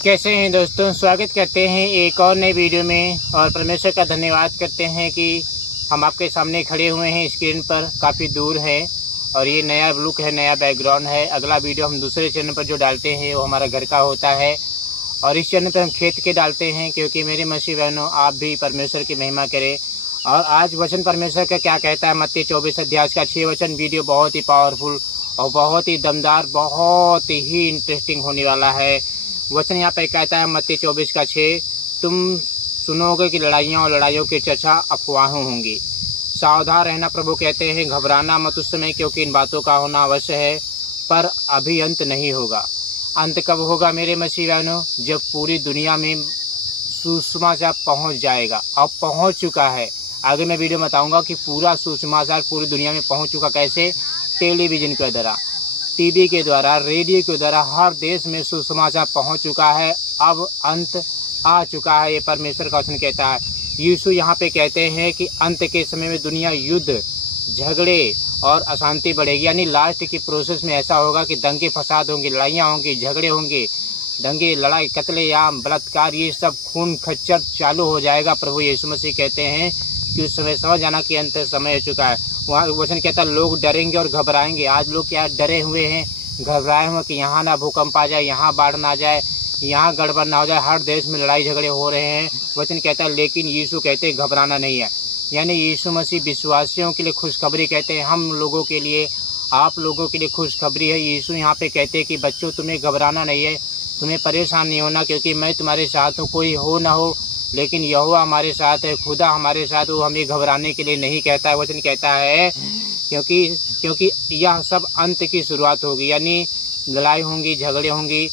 कैसे हैं दोस्तों, स्वागत करते हैं एक और नई वीडियो में। और परमेश्वर का धन्यवाद करते हैं कि हम आपके सामने खड़े हुए हैं। स्क्रीन पर काफ़ी दूर है और ये नया लुक है, नया बैकग्राउंड है। अगला वीडियो हम दूसरे चैनल पर जो डालते हैं वो हमारा घर का होता है और इस चैनल पर हम खेत के डालते हैं, क्योंकि मेरे मसीह बहनों आप भी परमेश्वर की महिमा करें। और आज वचन परमेश्वर का क्या कहता है, मत्ती 24 अध्याय का 6 वचन। वीडियो बहुत ही पावरफुल और बहुत ही दमदार, बहुत ही इंटरेस्टिंग होने वाला है। वचन यहाँ पे कहता है मत्ती 24 का 6, तुम सुनोगे कि लड़ाइयाँ और लड़ाइयों की चर्चा अफवाहों होंगी। सावधान रहना, प्रभु कहते हैं, घबराना मत उस समय, क्योंकि इन बातों का होना अवश्य है, पर अभी अंत नहीं होगा। अंत कब होगा मेरे मसीह बहनों? जब पूरी दुनिया में सुसमाचार पहुँच जाएगा। अब पहुँच चुका है। आगे मैं वीडियो में बताऊँगा कि पूरा सुसमाचार पूरी दुनिया में पहुँच चुका। कैसे? टेलीविज़न के द्वारा, टीवी के द्वारा, रेडियो के द्वारा हर देश में सुसमाचार पहुंच चुका है। अब अंत आ चुका है, ये परमेश्वर का वचन कहता है। यीशु यहाँ पे कहते हैं कि अंत के समय में दुनिया युद्ध, झगड़े और अशांति बढ़ेगी। यानी लास्ट की प्रोसेस में ऐसा होगा कि दंगे फसाद होंगे, लड़ाइयाँ होंगी, झगड़े होंगे, दंगे, लड़ाई, कत्लेआम, बलात्कार, ये सब खून खच्चर चालू हो जाएगा। प्रभु यीशु मसीह कहते हैं कि उस समय समझ आना कि अंत समय हो चुका है। वहाँ वचन कहता है लोग डरेंगे और घबराएंगे। आज लोग क्या डरे हुए हैं, घबराए हुए कि यहाँ ना भूकंप आ जाए, यहाँ बाढ़ ना आ जाए, यहाँ गड़बड़ ना हो जाए। हर देश में लड़ाई झगड़े हो रहे हैं। वचन कहता है, लेकिन यीशु कहते हैं घबराना नहीं है। यानी यीशु मसीह विश्वासियों के लिए खुशखबरी कहते हैं, हम लोगों के लिए, आप लोगों के लिए खुशखबरी है। यीशु यहाँ पे कहते हैं कि बच्चों तुम्हें घबराना नहीं है, तुम्हें परेशान नहीं होना, क्योंकि मैं तुम्हारे साथ हूँ। कोई हो ना हो, लेकिन यहोवा हमारे साथ है, खुदा हमारे साथ। वो हमें घबराने के लिए नहीं कहता है। वचन कहता है क्योंकि यह सब अंत की शुरुआत होगी। यानी लड़ाई होंगी, झगड़े होंगी,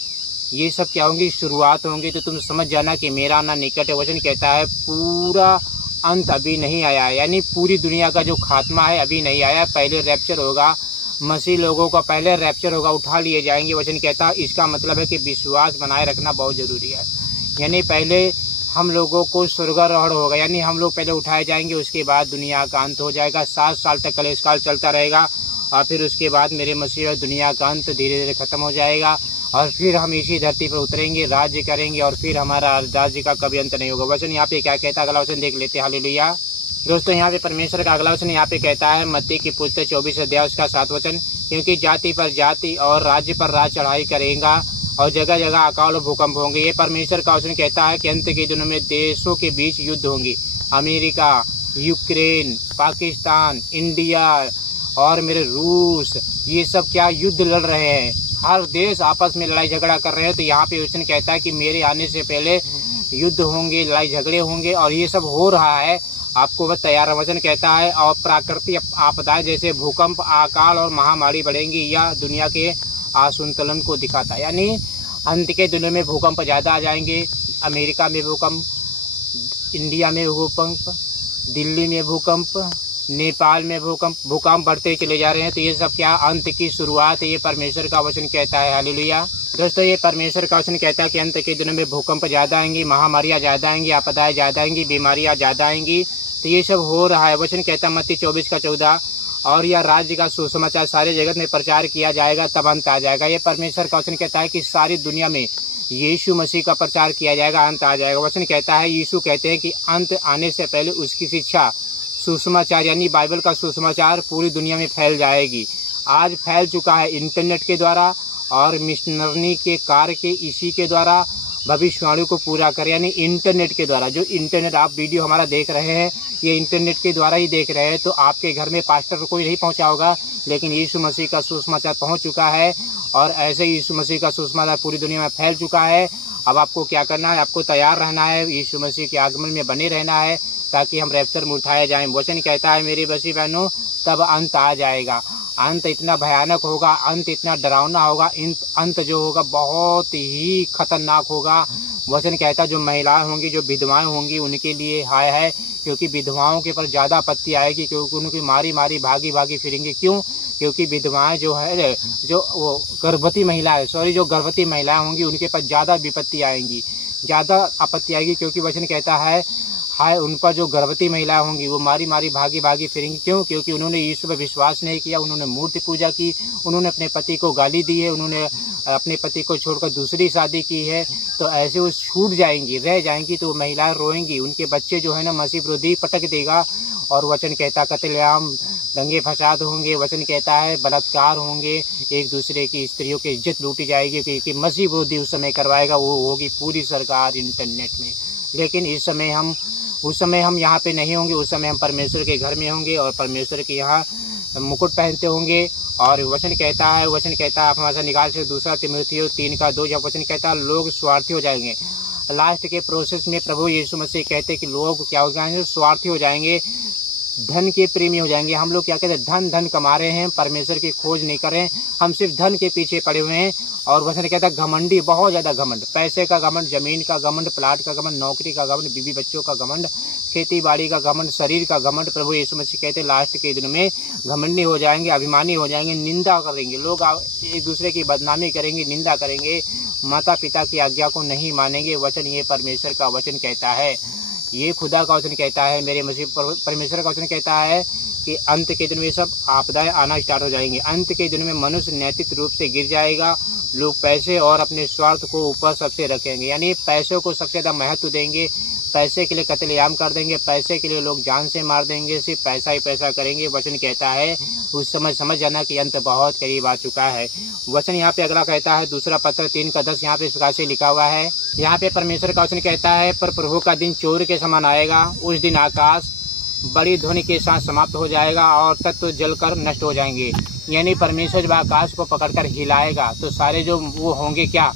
ये सब क्या होंगी? शुरुआत होंगी। तो तुम समझ जाना कि मेरा आना निकट है। वचन कहता है पूरा अंत अभी नहीं आया है। यानी पूरी दुनिया का जो खात्मा है अभी नहीं आया। पहले रैप्चर होगा, मसीह लोगों का पहले रैप्चर होगा, उठा लिए जाएंगे। वचन कहता है इसका मतलब है कि विश्वास बनाए रखना बहुत ज़रूरी है। यानी पहले हम लोगों को स्वर्गारोहण होगा, यानी हम लोग पहले उठाए जाएंगे, उसके बाद दुनिया का अंत हो जाएगा। 7 साल तक कलेश काल चलता रहेगा और फिर उसके बाद मेरे मसीह दुनिया का अंत धीरे धीरे खत्म हो जाएगा और फिर हम इसी धरती पर उतरेंगे, राज्य करेंगे और फिर हमारा राज्य का कभी अंत नहीं होगा। वचन यहाँ पे क्या कहता है, अगला वचन देख लेते हैं। हालेलुया। दोस्तों यहाँ पे परमेश्वर का अगला वचन यहाँ पे कहता है मत्ती की पुस्तक 24 अध्याय उसका 7 वचन, क्योंकि जाति पर जाति और राज्य पर राज्य चढ़ाई करेगा और जगह जगह अकाल और भूकंप होंगे। ये परमेश्वर का वचन कहता है कि अंत के दिनों में देशों के बीच युद्ध होंगी। अमेरिका, यूक्रेन, पाकिस्तान, इंडिया और मेरे रूस, ये सब क्या युद्ध लड़ रहे हैं। हर देश आपस में लड़ाई झगड़ा कर रहे हैं। तो यहाँ पे वचन कहता है कि मेरे आने से पहले युद्ध होंगे, लड़ाई झगड़े होंगे और ये सब हो रहा है। आपको बस तैयार। वचन कहता है और प्राकृतिक आपदाएं जैसे भूकंप, अकाल और महामारी बढ़ेंगी। यह दुनिया के आसंतुलन को दिखाता है। यानी अंत के दिनों में भूकंप ज़्यादा आ जाएंगे। अमेरिका में भूकंप, इंडिया में भूकंप, दिल्ली में भूकंप, नेपाल में भूकंप बढ़ते चले जा रहे हैं। तो ये सब क्या? अंत की शुरुआत है। ये परमेश्वर का वचन कहता है। हालेलुया। दोस्तों ये परमेश्वर का वचन कहता है कि अंत के दिनों में भूकंप ज़्यादा आएंगी, महामारियाँ ज़्यादा आएंगी, आपदाएं ज़्यादा आएंगी, बीमारियाँ ज़्यादा आएंगी। तो ये सब हो रहा है। वचन कहता है मत्ती 24 का 14, और यह राज्य का सुसमाचार सारे जगत में प्रचार किया जाएगा, तब अंत आ जाएगा। ये परमेश्वर का वचन कहता है कि सारी दुनिया में यीशु मसीह का प्रचार किया जाएगा, अंत आ जाएगा। वचन कहता है, यीशु कहते हैं कि अंत आने से पहले उसकी शिक्षा, सुसमाचार यानी बाइबल का सुसमाचार पूरी दुनिया में फैल जाएगी। आज फैल चुका है इंटरनेट के द्वारा और मिशनरी के कार्य के इसी के द्वारा भविष्यवाणी को पूरा करें। यानी इंटरनेट के द्वारा, जो इंटरनेट आप वीडियो हमारा देख रहे हैं ये इंटरनेट के द्वारा ही देख रहे हैं। तो आपके घर में पास्टर कोई नहीं पहुंचा होगा, लेकिन यीशु मसीह का सुसमाचार पहुंच चुका है और ऐसे ही यीशु मसीह का सुसमाचार पूरी दुनिया में फैल चुका है। अब आपको क्या करना है? आपको तैयार रहना है, यीशु मसीह के आगमन में बने रहना है, ताकि हम रैप्चर में उठाए जाएं। वचन कहता है मेरी बसी बहनों, तब अंत आ जाएगा। अंत इतना भयानक होगा, अंत इतना डरावना होगा, अंत जो होगा बहुत ही खतरनाक होगा। वचन कहता है जो महिलाएं होंगी, जो विधवाएं होंगी, उनके लिए हाय है, क्योंकि विधवाओं के पर ज़्यादा आपत्ति आएगी, क्योंकि उनकी मारी मारी भागी भागी फिरेंगी। क्यों? क्योंकि विधवाएं जो है, जो वो गर्भवती महिलाएं, जो गर्भवती महिलाएं होंगी उनके पास ज़्यादा विपत्ति आएंगी, ज़्यादा आपत्ति आएगी। क्योंकि वचन कहता है हाय उन पर जो गर्भवती महिला होंगी वो मारी मारी भागी भागी फिरेंगी। क्यों? क्योंकि उन्होंने यीशु पर विश्वास नहीं किया, उन्होंने मूर्ति पूजा की, उन्होंने अपने पति को गाली दी है, उन्होंने अपने पति को छोड़कर दूसरी शादी की है। तो ऐसे वो छूट जाएंगी, रह जाएंगी, तो महिलाएं रोएंगी, उनके बच्चे जो है ना मसीह विरोधी पटक देगा। और वचन कहता कत्लेआम, दंगे फसाद होंगे, वचन कहता है बलात्कार होंगे, एक दूसरे की स्त्रियों की इज्जत लूटी जाएगी, क्योंकि मसीह विरोधी उस समय करवाएगा, वो होगी पूरी सरकार इंटरनेट में। लेकिन उस समय हम यहाँ पे नहीं होंगे, उस समय हम परमेश्वर के घर में होंगे और परमेश्वर के यहाँ मुकुट पहनते होंगे। और वचन कहता है आप हमारे निकाल से 2 तिमुथियुस 3:2, जब वचन कहता है लोग स्वार्थी हो जाएंगे। लास्ट के प्रोसेस में प्रभु यीशु मसीह कहते हैं कि लोग क्या हो जाएंगे? स्वार्थी हो जाएंगे, धन के प्रेमी हो जाएंगे। हम लोग क्या कहते हैं? धन कमा रहे हैं, परमेश्वर की खोज नहीं कर रहे हैं, हम सिर्फ धन के पीछे पड़े हुए हैं। और वचन कहता है घमंडी, बहुत ज़्यादा घमंड, पैसे का घमंड, ज़मीन का घमंड, प्लाट का घमंड, नौकरी का घमंड, बीवी बच्चों का घमंड, खेती बाड़ी का घमंड, शरीर का घमंड। प्रभु यीशु मसीह कहते हैं लास्ट के दिन में घमंडी हो जाएंगे, अभिमानी हो जाएंगे, निंदा करेंगे, लोग एक दूसरे की बदनामी करेंगे, निंदा करेंगे, माता पिता की आज्ञा को नहीं मानेंगे। वचन ये परमेश्वर का वचन कहता है, ये खुदा का वचन कहता है, मेरे मसीह परमेश्वर का वचन कहता है कि अंत के दिन में सब आपदाएं आना स्टार्ट हो जाएंगी। अंत के दिन में मनुष्य नैतिक रूप से गिर जाएगा, लोग पैसे और अपने स्वार्थ को ऊपर सबसे रखेंगे, यानी पैसों को सबसे ज़्यादा महत्व देंगे, पैसे के लिए कत्लेआम कर देंगे, पैसे के लिए लोग जान से मार देंगे, सिर्फ पैसा ही पैसा करेंगे। वचन कहता है उस समय समझ जाना कि अंत बहुत करीब आ चुका है। वचन यहाँ पे अगला कहता है, दूसरा पत्र 3:10, यहाँ पे इस प्रकार से लिखा हुआ है। यहाँ पे परमेश्वर का वचन कहता है, पर प्रभु का दिन चोर के समान आएगा, उस दिन आकाश बड़ी ध्वनि के साथ समाप्त हो जाएगा और तत्व जलकर नष्ट हो जाएंगे। यानी परमेश्वर जब आकाश को पकड़कर हिलाएगा तो सारे जो वो होंगे, क्या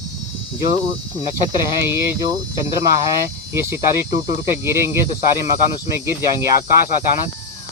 जो नक्षत्र हैं, ये जो चंद्रमा है, ये सितारे टूट टूट कर गिरेंगे, तो सारे मकान उसमें गिर जाएंगे। आकाश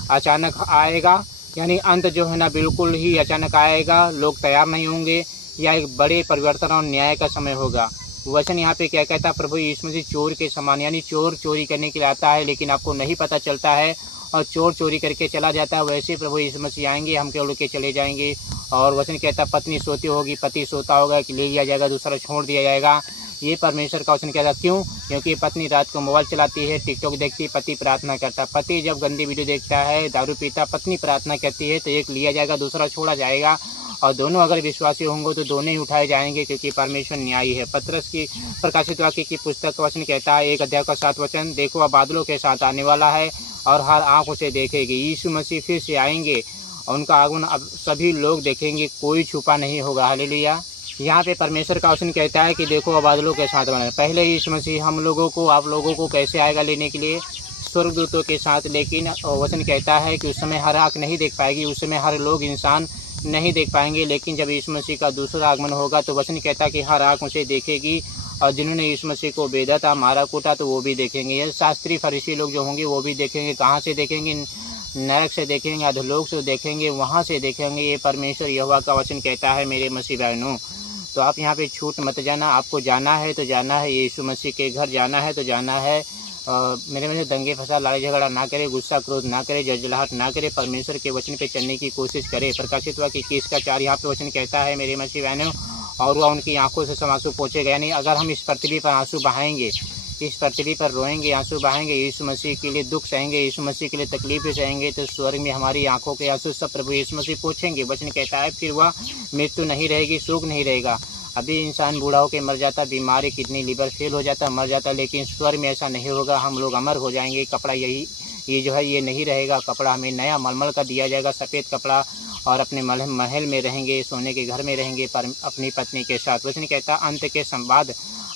अचानक आएगा, यानी अंत जो है ना बिल्कुल ही अचानक आएगा, लोग तैयार नहीं होंगे, या एक बड़े परिवर्तन और न्याय का समय होगा। वचन यहाँ पे क्या कहता है? प्रभु यीशु मसीह चोर के समान, यानी चोर चोरी करने के लिए आता है लेकिन आपको नहीं पता चलता है और चोर चोरी करके चला जाता है। वैसे प्रभु यीशु मसीह आएंगे, हम केवल के चले जाएंगे। और वचन कहता है पत्नी सोती होगी, पति सोता होगा, कि ले लिया जाएगा, दूसरा छोड़ दिया जाएगा। ये परमेश्वर का वचन कहता है। क्यों? क्योंकि पत्नी रात को मोबाइल चलाती है, टिकटॉक देखती है, पति प्रार्थना करता है। पति जब गंदी वीडियो देखता है, दारू पीता, पत्नी प्रार्थना करती है, तो एक लिया जाएगा, दूसरा छोड़ा जाएगा। और दोनों अगर विश्वासी होंगे तो दोनों ही उठाए जाएंगे, क्योंकि परमेश्वर न्यायी है। पत्रस की प्रकाशित वाक्य की पुस्तक का वचन कहता है 1:7 वचन, देखो अब बादलों के साथ आने वाला है और हर आँख उसे देखेगी। यीशु मसीह फिर से आएंगे और उनका आगमन अब सभी लोग देखेंगे, कोई छुपा नहीं होगा। हालेलुया। यहाँ पे परमेश्वर का वचन कहता है कि देखो अब बादलों के साथ आने। पहले यीशु मसीह हम लोगों को, आप लोगों को कैसे आएगा लेने के लिए? स्वर्गदूतों के साथ। लेकिन वचन कहता है कि उस समय हर आँख नहीं देख पाएगी, उस समय हर लोग इंसान नहीं देख पाएंगे। लेकिन जब यीशु मसीह का दूसरा आगमन होगा तो वचन कहता है कि हर आँख उसे देखेगी, और जिन्होंने यीशु मसीह को बेधा था, मारा कूटा, तो वो भी देखेंगे। ये शास्त्री फरीसी लोग जो होंगे वो भी देखेंगे। कहाँ से देखेंगे? नरक से देखेंगे, अधोलोक से देखेंगे, वहाँ से देखेंगे। ये परमेश्वर यहोवा का वचन कहता है मेरे मसीह बहनों। तो आप यहाँ पे छूट मत जाना, आपको जाना है तो जाना है, यीशु मसीह के घर जाना है तो जाना है। मेरे में से दंगे फसाद, लड़ाई झगड़ा ना करे, गुस्सा क्रोध ना करे, जलजलाहट ना करे, परमेश्वर के वचन पे चलने की कोशिश करे। प्रकाशित हुआ कि 21:4 यहाँ पे वचन कहता है मेरे मसीह बहनों, और वह उनकी आंखों से सब आंसू पोंछेगा। यानी अगर हम इस पृथ्वी पर आंसू बहाएंगे, इस पृथ्वी पर रोएंगे, आंसू बहाएंगे, यीशु मसीह के लिए दुख सहेंगे, यीशु मसीह के लिए तकलीफें सहेंगे, तो स्वर्ग में हमारी आंखों के आंसू सब प्रभु यीशु मसीह पोंछेंगे। वचन कहता है फिर वह मृत्यु नहीं रहेगी, शोक नहीं रहेगा। अभी इंसान बूढ़ा होकर मर जाता, बीमारी, किडनी, लीवर फेल हो जाता, मर जाता, लेकिन स्वर्ग में ऐसा नहीं होगा। हम लोग अमर हो जाएंगे। कपड़ा ये जो है ये नहीं रहेगा, कपड़ा हमें नया मलमल का दिया जाएगा, सफ़ेद कपड़ा, और अपने महल में रहेंगे, सोने के घर में रहेंगे अपनी पत्नी के साथ। वचन कहता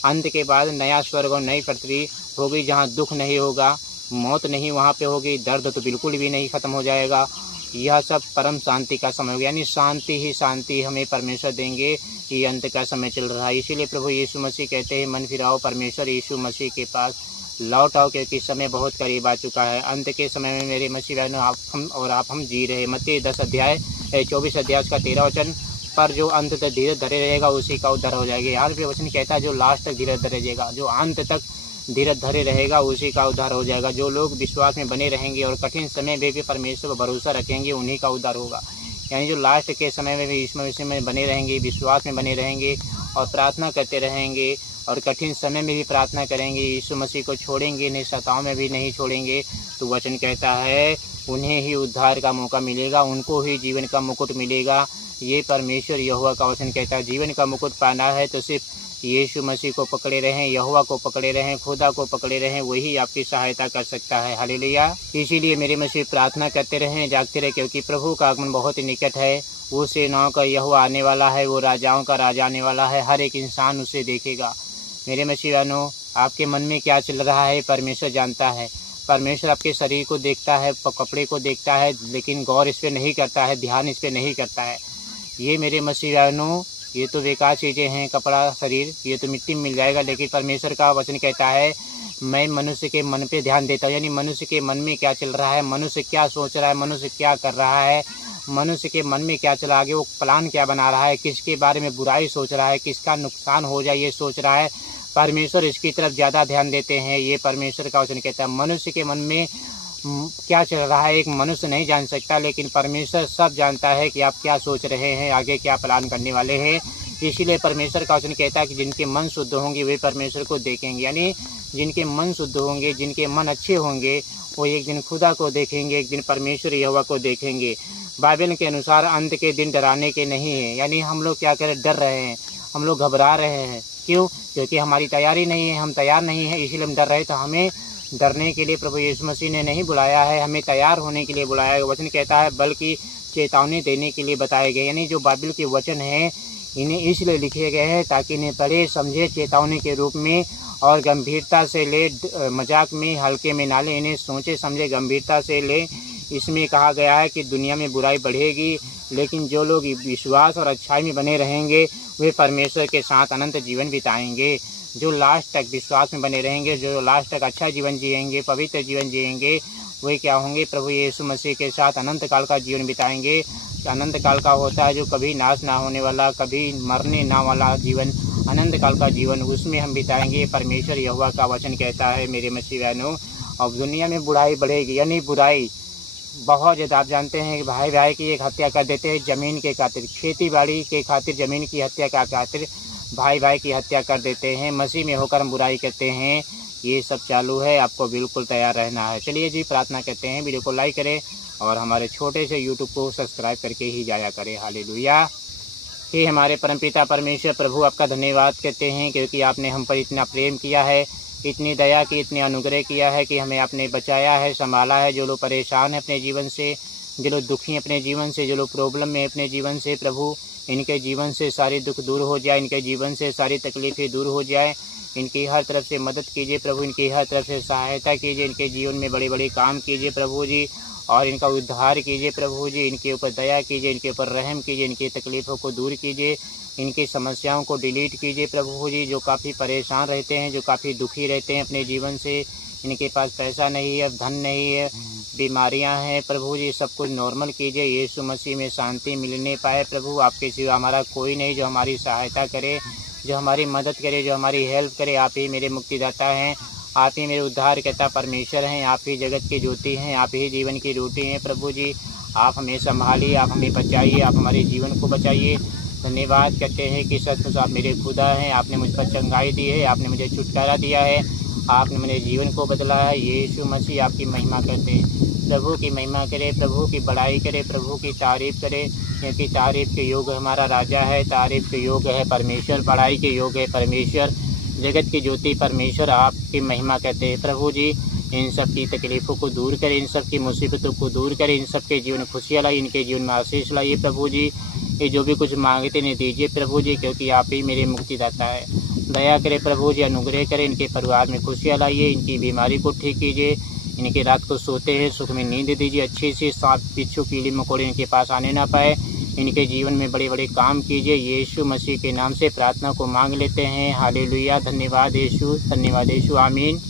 अंत के बाद नया स्वर्ग और नई पृथ्वी होगी, जहाँ दुख नहीं होगा, मौत नहीं वहाँ पे होगी, दर्द तो बिल्कुल भी नहीं ख़त्म हो जाएगा। यह सब परम शांति का समय होगा, यानी शांति ही शांति हमें परमेश्वर देंगे। ये अंत का समय चल रहा है, इसीलिए प्रभु यीशु मसीह कहते हैं मन फिराओ, परमेश्वर यीशु मसीह के पास लौट आओ, क्योंकि समय बहुत करीब आ चुका है। अंत के समय में मेरे मसीह बहनों हम जी रहे। मत्ती 10:24 अध्याय का 13 वचन, पर जो अंत तक धीरज धरे रहेगा उसी का उद्धार हो जाएगा। यहाँ पे वचन कहता है जो लास्ट तक धीरज धरे रहेगा, जो अंत तक धीरज धरे रहेगा उसी का उद्धार हो जाएगा। जो लोग विश्वास में बने रहेंगे और कठिन समय में भी परमेश्वर पर भरोसा रखेंगे, उन्हीं का उद्धार होगा। यानी जो लास्ट के समय में भी यीशु मसीह में बने रहेंगे, विश्वास में बने रहेंगे और प्रार्थना करते रहेंगे और कठिन समय में भी प्रार्थना करेंगे, यीशु मसीह को छोड़ेंगे नहीं, सताओं में भी नहीं छोड़ेंगे, तो वचन कहता है उन्हें ही उद्धार का मौका मिलेगा, उनको ही जीवन का मुकुट मिलेगा। ये परमेश्वर यहोवा का वचन कहता है। जीवन का मुकुट पाना है तो सिर्फ यीशु मसीह को पकड़े रहें, यहोवा को पकड़े रहें, खुदा को पकड़े रहें, वही आपकी सहायता कर सकता है। हालेलुया। इसीलिए मेरे मसीह प्रार्थना करते रहें, जागते रहें, क्योंकि प्रभु का आगमन बहुत ही निकट है। वो सेनाओं का यहोवा आने वाला है, वो राजाओं का राजा आने वाला है। हर एक इंसान उसे देखेगा। मेरे मसीहानो, आपके मन में क्या चल रहा है परमेश्वर जानता है। परमेश्वर आपके शरीर को देखता है, कपड़े को देखता है, लेकिन गौर इस पर नहीं करता है, ध्यान इस पर नहीं करता है। ये मेरे मसीहानो, ये तो बेकार चीज़ें हैं, कपड़ा, शरीर, ये तो मिट्टी में मिल जाएगा। लेकिन परमेश्वर का वचन कहता है मैं मनुष्य के मन पे ध्यान देता हूँ। यानी मनुष्य के मन में क्या चल रहा है, मनुष्य क्या सोच रहा है, मनुष्य क्या कर रहा है, मनुष्य के मन में क्या चला, आगे वो प्लान क्या बना रहा है, किसके बारे में बुराई सोच रहा है, किसका नुकसान हो जाए ये सोच रहा है। परमेश्वर इसकी तरफ ज़्यादा ध्यान देते हैं। ये परमेश्वर का वचन कहता है मनुष्य के मन में क्या चल रहा है एक मनुष्य नहीं जान सकता, लेकिन परमेश्वर सब जानता है कि आप क्या सोच रहे हैं, आगे क्या प्लान करने वाले हैं। इसीलिए परमेश्वर का वचन कहता है कि जिनके मन शुद्ध होंगे वे परमेश्वर को देखेंगे। यानी जिनके मन शुद्ध होंगे, जिनके मन अच्छे होंगे, वो एक दिन खुदा को देखेंगे, एक दिन परमेश्वर यहोवा को देखेंगे। बाइबल के अनुसार अंत के दिन डराने के नहीं हैं। यानी हम लोग क्या करें, डर रहे हैं, हम लोग घबरा रहे हैं। क्यों? क्योंकि हमारी तैयारी नहीं है, हम तैयार नहीं हैं, इसीलिए हम डर रहे हैं। तो हमें डरने के लिए प्रभु यीशु मसीह ने नहीं बुलाया है, हमें तैयार होने के लिए बुलाया है। वचन कहता है बल्कि चेतावनी देने के लिए बताए गए। यानी जो बाइबल के वचन हैं इन्हें इसलिए लिखे गए हैं ताकि इन्हें पढ़े समझे चेतावनी के रूप में, और गंभीरता से ले, मजाक में, हल्के में ना ले, इन्हें सोचे समझे गंभीरता से ले। इसमें कहा गया है कि दुनिया में बुराई बढ़ेगी, लेकिन जो लोग विश्वास और अच्छाई में बने रहेंगे वे परमेश्वर के साथ अनंत जीवन बिताएंगे। जो लास्ट तक विश्वास में बने रहेंगे, जो लास्ट तक अच्छा जीवन जिएंगे, पवित्र जीवन जिएंगे, वे क्या होंगे, प्रभु यीशु मसीह के साथ अनंत काल का जीवन बिताएंगे। अनंत काल का होता है जो कभी नाश ना होने वाला, कभी मरने ना वाला जीवन, अनंत काल का जीवन, उसमें हम बिताएंगे। परमेश्वर यहोवा का वचन कहता है मेरे मसीह बहनों। अब दुनिया में बुराई बढ़ेगी, यानी बुराई बहुत ज़्यादा। आप जानते हैं कि भाई भाई की एक हत्या कर देते हैं ज़मीन के खातिर, खेती बाड़ी के खातिर, ज़मीन की हत्या के खातिर भाई भाई की हत्या कर देते हैं। मसीह में होकर हम बुराई करते हैं, ये सब चालू है। आपको बिल्कुल तैयार रहना है। चलिए जी, प्रार्थना करते हैं, वीडियो को लाइक करें और हमारे छोटे से यूट्यूब को सब्सक्राइब करके ही जाया करें। हालेलुया। हे हमारे परमपिता परमेश्वर प्रभु, आपका धन्यवाद करते हैं क्योंकि आपने हम पर इतना प्रेम किया है, इतनी दया की, इतने अनुग्रह किया है कि हमें आपने बचाया है, संभाला है। जो लोग परेशान हैं अपने जीवन से, जो लोग दुखी हैं अपने जीवन से, जो लोग प्रॉब्लम में अपने जीवन से, प्रभु इनके जीवन से सारे दुख दूर हो जाए, इनके जीवन से सारी तकलीफ़ें दूर हो जाए। इनकी हर तरफ से मदद कीजिए प्रभु, इनकी हर तरफ से सहायता कीजिए, इनके जीवन में बड़े बड़े काम कीजिए प्रभु जी, और इनका उद्धार कीजिए प्रभु जी। इनके ऊपर दया कीजिए, इनके ऊपर रहम कीजिए, इनकी तकलीफ़ों को दूर कीजिए, इनकी समस्याओं को डिलीट कीजिए प्रभु जी। जो काफ़ी परेशान रहते हैं, जो काफ़ी दुखी रहते हैं अपने जीवन से, इनके पास पैसा नहीं है, धन नहीं है, बीमारियां हैं प्रभु जी, सब कुछ नॉर्मल कीजिए। यीशु मसीह में शांति मिलने पाए प्रभु। आपके सिवा हमारा कोई नहीं जो हमारी सहायता करे, जो हमारी मदद करे, जो हमारी हेल्प करे। आप ही मेरे मुक्तिदाता हैं, आप ही मेरे उद्धारकर्ता परमेश्वर हैं, आप ही जगत की ज्योति हैं, आप ही जीवन की रोटी हैं प्रभु जी। आप हमें संभालिए, आप हमें बचाइए, आप हमारे जीवन को बचाइए। धन्यवाद करते हैं कि सचमुच आप मेरे खुदा हैं। आपने मुझ पर चंगाई दी है, आपने मुझे छुटकारा दिया है, आपने मेरे जीवन को बदला है। यीशु मसीह आपकी महिमा करते हैं, प्रभु की महिमा करे, प्रभु की बड़ाई करे, प्रभु की तारीफ़ करे, क्योंकि तारीफ़ के योग हमारा राजा है, तारीफ़ के योग है परमेश्वर, बड़ाई के योग है परमेश्वर, जगत की ज्योति परमेश्वर। आपकी महिमा करते हैं प्रभु जी। इन सब की तकलीफ़ों को दूर करें, इन सब की मुसीबतों को दूर करें, इन सब के जीवन खुशियाँ लाइए, इनके जीवन में आशीष लाइए प्रभु जी। ये जो भी कुछ मांगते नहीं दीजिए प्रभु जी, क्योंकि आप ही मेरे मुक्तिदाता है। दया करें प्रभु जी, अनुग्रह करें, इनके परिवार में खुशियाँ लाइए, इनकी बीमारी को ठीक कीजिए, इनके रात को सोते हैं सुख में नींद दीजिए, अच्छी सी सांप बिच्छू कीड़ी मकोड़े इनके पास आने ना पाए, इनके जीवन में बड़े बड़े काम कीजिए। यीशु मसीह के नाम से प्रार्थना को मांग लेते हैं। हालेलुया। धन्यवाद यीशु, धन्यवाद यीशु, आमीन।